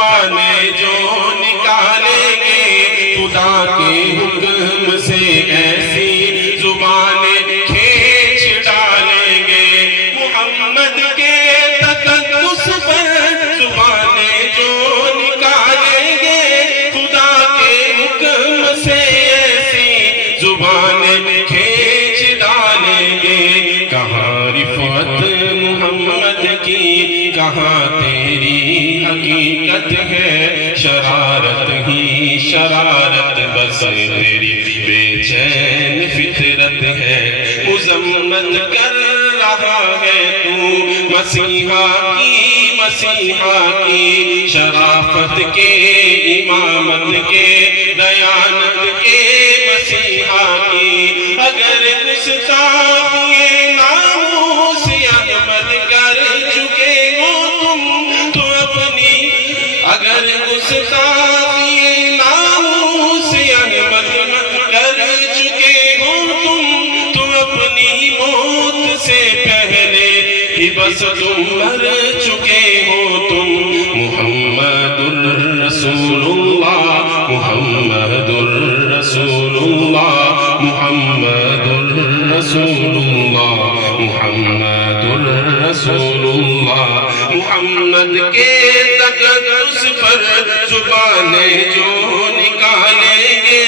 زبانیں جو نکالیں گے خدا کے حکم سے ایسی زبانیں کھینچ ڈالیں گے محمد کے تقدس پر زبانیں جو نکالیں گے خدا کے حکم سے ایسی زبانیں کھینچ ڈالیں گے کہاں رفعت محمد کی کہاں تیری حقیقت ہے شرارت ہی شرارت بس تیری بے چین فطرت ہے مذمت کر رہا ہے تو مسیحا کی شرافت کے امامت کے دیانت کے مسیحا کی اگر گستاخی ناموس احمد کر چکے ہو تم تو اپنی اگر گستاخی ناموس احمد کر چکے ہو تم تو اپنی موت سے پہلے ہی بس تم مر چکے ہو تم محمد الرسول اللہ محمد الرسول اللہ محمد الرسول اللہ محمد الرسول اللہ محمد کے تقدس پر زبانیں جو نکالیں گے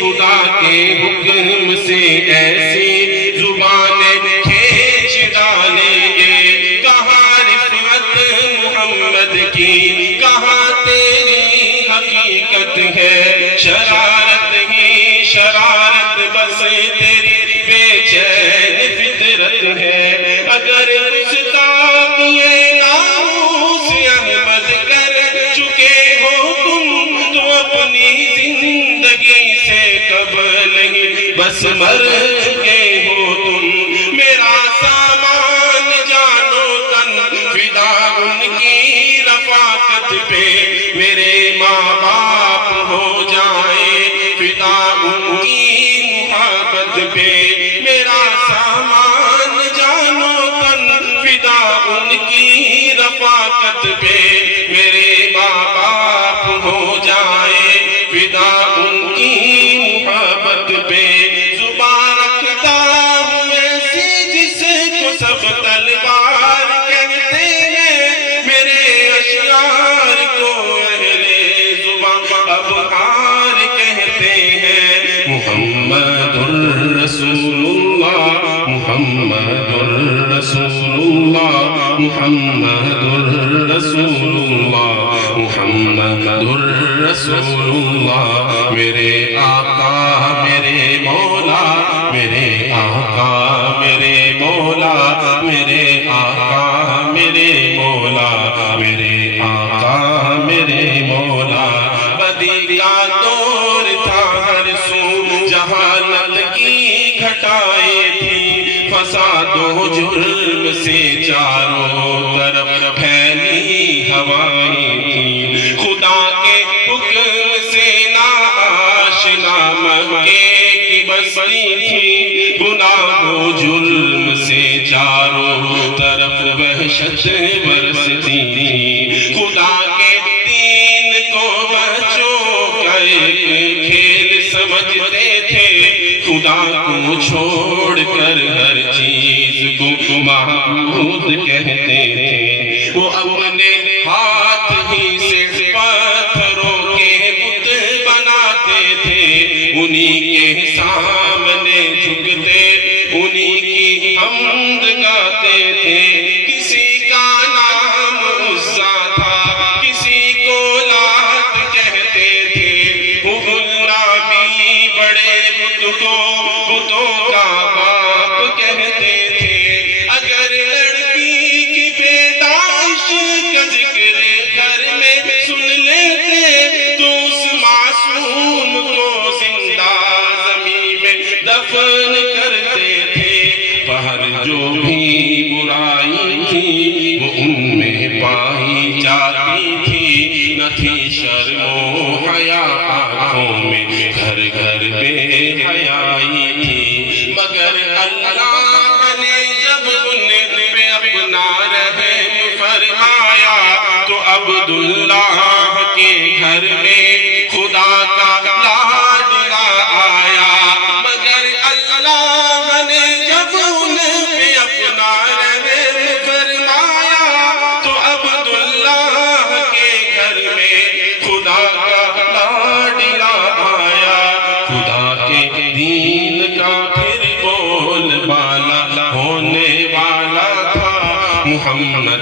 خدا کے حکم سے ایسی زبانیں کھینچ ڈالیں گے کہاں رفعت محمد کی کہاں تیری حقیقت ہے شرارت ہی شرارت بس تیری بے چین فطرت ہے اگر گستاخی ناموس احمد کر چکے ہو تم تو اپنی زندگی سے قبل ہی بس مر چکے ہو تم میرا سامان جانو تن فدا ان کی رفاقت پہ میرے ماں باپ ہو جائیں فدا ان کی محبت پہ میرا سامان جانو تن فدا ان کی رفاقت پہ میرے ماں باپ ہو جائیں فدا ان کی محبت پہ زبان رکھتا ہوں ایسی جس کو سب تلوار کہتے ہیں میرے اشعار کو اہل زبان ابحار کہتے ہیں محمد الرسول اللہ محمد الرسول اللہ محمد الرسول اللہ محمد الرسول اللہ میرے آقا میرے مولا میرے آقا میرے مولا میرے آقا میرے مولا میرے آقا میرے مولا بدی کا دور تھا ہر سو جہالت کی گھٹائیں تھی فساد و جرم سے چاروں طرف پھیلی ہوائیں تھی خدا کے حکم سے ناآشنا مکے کی بستی تھی گناہ و جرم سے چاروں طرف وحشت برستی تھی خدا کے دین کو بچوں کا ایک کھیل سمجھتے تھے خدا کو چھوڑ کر ہر چیز کو معبود کہتے تھے وہ اپنے ہاتھ ہی سے پتھروں کے بت بناتے تھے انہی کے سامنے جھکتے انہی کی حمد گاتے تھے کسی کا نام عزا تھا کسی کو لات کہتے تھے وہ غلامی بڑے بت کو بتوں کا باپ کہتے تھے اگر لڑکی کی پیدائش کا ذکر گھر میں سن لیتے تو اس معصوم کو زندہ زمین میں دفن کرتے تھے پر جو بھی برائی تھی وہ ان میں پائی جاتی تھی نہ تھی شرم و حیا آنکھوں میں گھر گھر بے حیائی تھی مگر اللہ نے جب ان پہ اپنا رحم فرمایا تو عبداللہ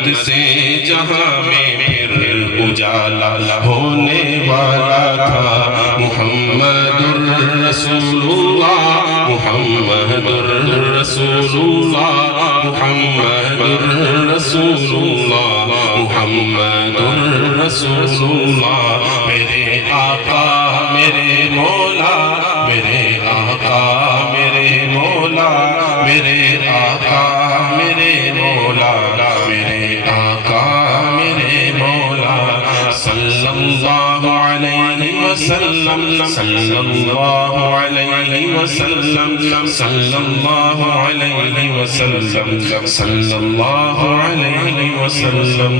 رحمت سے جہاں میں پھر اجالا ہونے والا تھا محمد الرسول اللہ محمد الرسول اللہ محمد الرسول اللہ محمد الرسول اللہ میرے آقا میرے مولا میرے آقا میرے مولا میرے آقا میرے مولا میرے آقا میرے مولا صلی اللہ علیہ وسلم صلی اللہ علیہ وسلم صلی اللہ علیہ وسلم صلی اللہ علیہ وسلم